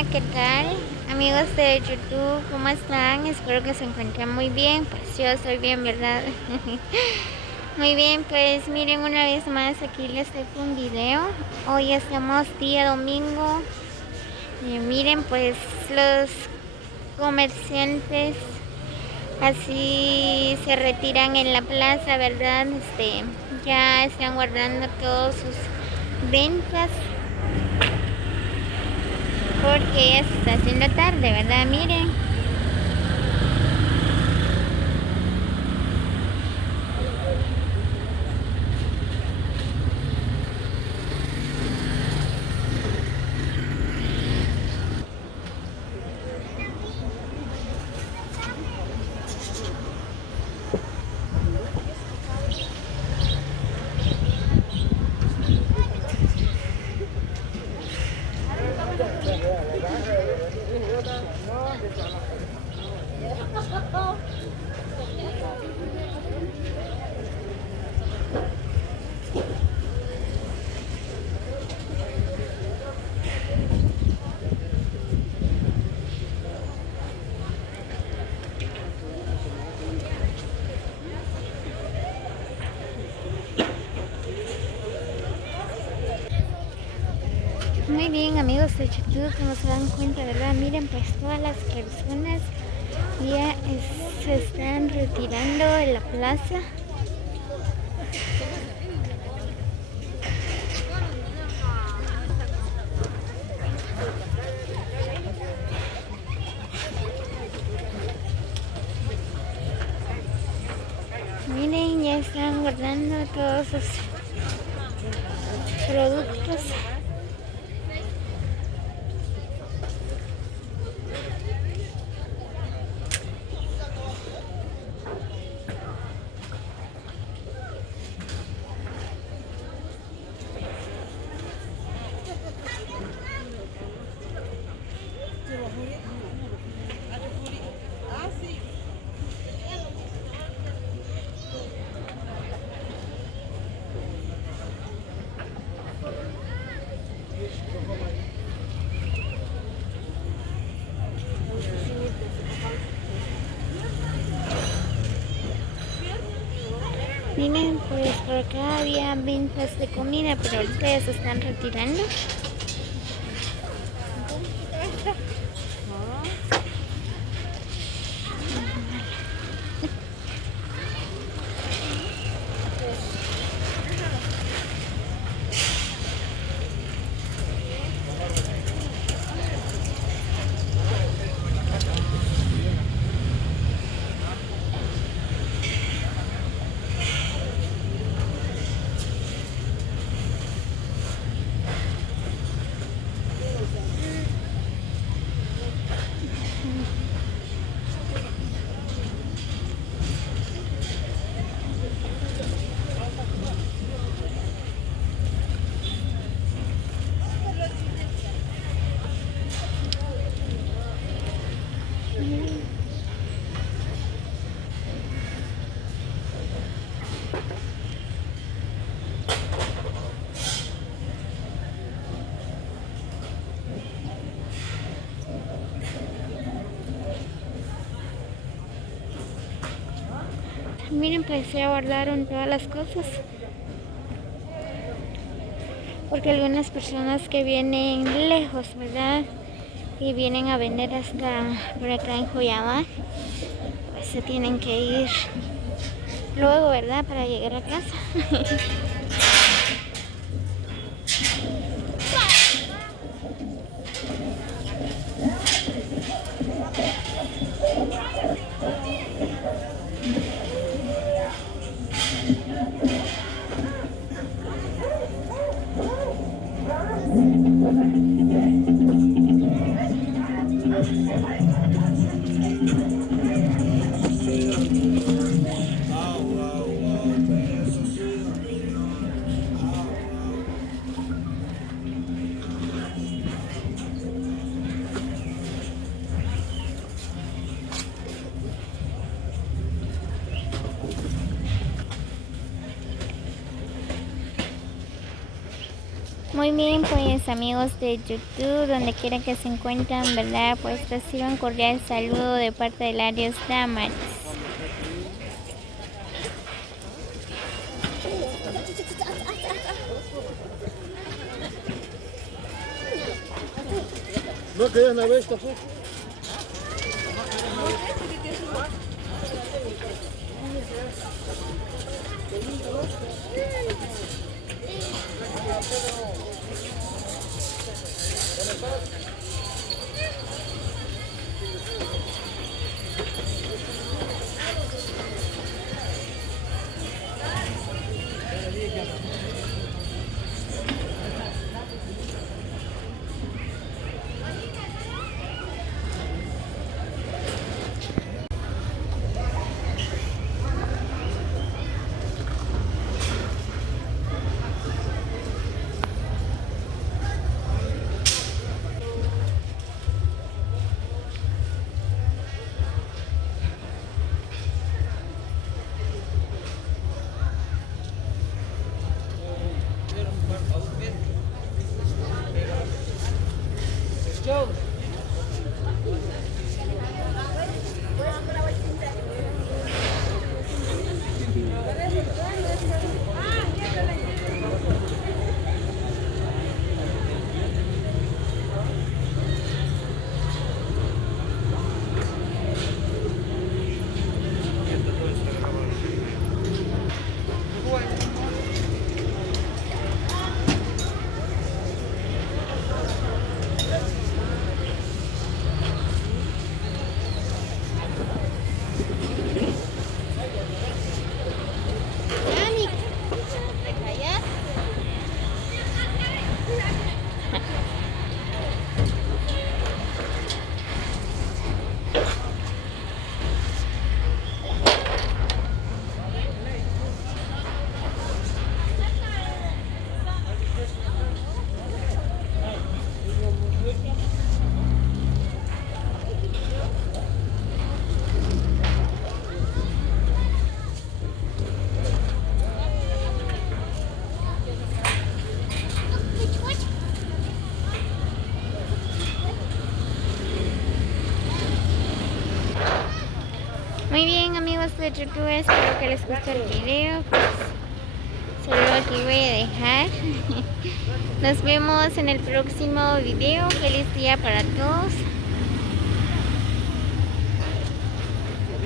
Hola, ¿qué tal? Amigos de YouTube, ¿cómo están? Espero que se encuentren muy bien. Pues yo estoy bien, ¿verdad? Muy bien, pues miren una vez más aquí les dejo un video. Hoy estamos día domingo. Miren pues los comerciantes así se retiran en la plaza, ¿verdad? Ya están guardando todas sus ventas porque ya se está haciendo tarde, ¿verdad? Miren. Muy bien, amigos de YouTube, como se dan cuenta, ¿verdad? Miren, pues todas las personas ya se están retirando de la plaza. Miren, ya están guardando todos sus productos. Miren, pues por acá había ventas de comida, pero ahorita ya se están retirando. Miren, pues ya guardaron todas las cosas. Porque algunas personas que vienen lejos, ¿verdad? Y vienen a vender hasta por acá en Joyama, pues se tienen que ir luego, ¿verdad? Para llegar a casa. Muy bien, pues amigos de YouTube, donde quiera que se encuentran, ¿verdad? Pues reciban cordial saludo de parte de Larios Damaris. No querías una vez, pues. Muy bien, amigos de YouTube, espero que les guste el video. Pues solo aquí voy a dejar. Nos vemos en el próximo video. Feliz día para todos.